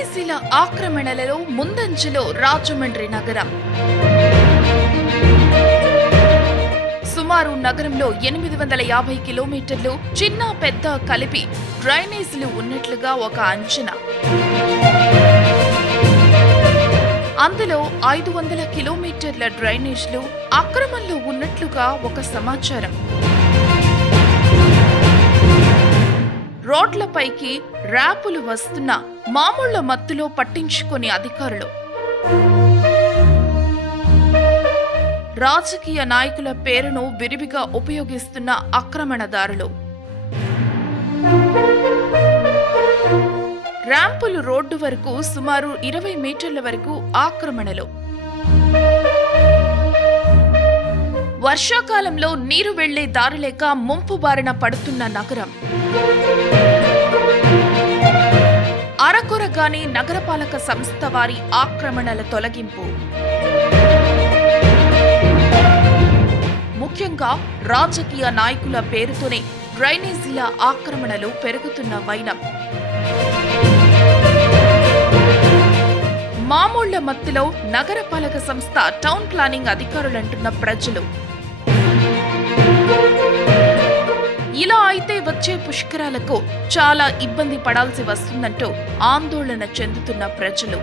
విదేశీల ఆక్రమణలలో ముందంజలో రాజమండ్రి నగరం. సుమారు నగరంలో ఎనిమిది వందల యాభై కిలోమీటర్లు చిన్న పెద్ద కలిపి డ్రైనేజీలు ఉన్నట్లుగా ఒక అంచనా. అందులో ఐదు వందల కిలోమీటర్ల డ్రైనేజ్లు అక్రమంలో ఉన్నట్లుగా ఒక సమాచారం. రోడ్లపైకి ర్యాపులు వస్తున్న మామూళ్ళ మత్తులో పట్టించుకొని అధికారులు. రాజకీయ నాయకుల పేరును విరివిగా ఉపయోగిస్తున్న ఆక్రమణదారులు. ర్యాంపులు రోడ్డు వరకు సుమారు ఇరవై మీటర్ల వరకు ఆక్రమణలు. వర్షాకాలంలో నీరు వెళ్ళే దారి లేక ముంపు బారిన పడుతున్న నగరం. అరకొరగానే నగరపాలక సంస్థ వారి ఆక్రమణల తొలగింపు. ముఖ్యంగా రాజకీయ నాయకుల పేరుతోనే డ్రైనేజీల ఆక్రమణలు పెరుగుతున్న వైనం. మామూళ్ళ మత్తులో నగరపాలక సంస్థ టౌన్ ప్లానింగ్ అధికారులంటున్న ప్రజలు. అయితే వచ్చే పుష్కరాలకు చాలా ఇబ్బంది పడాల్సి వస్తుందంటూ ఆందోళన చెందుతున్న ప్రజలు.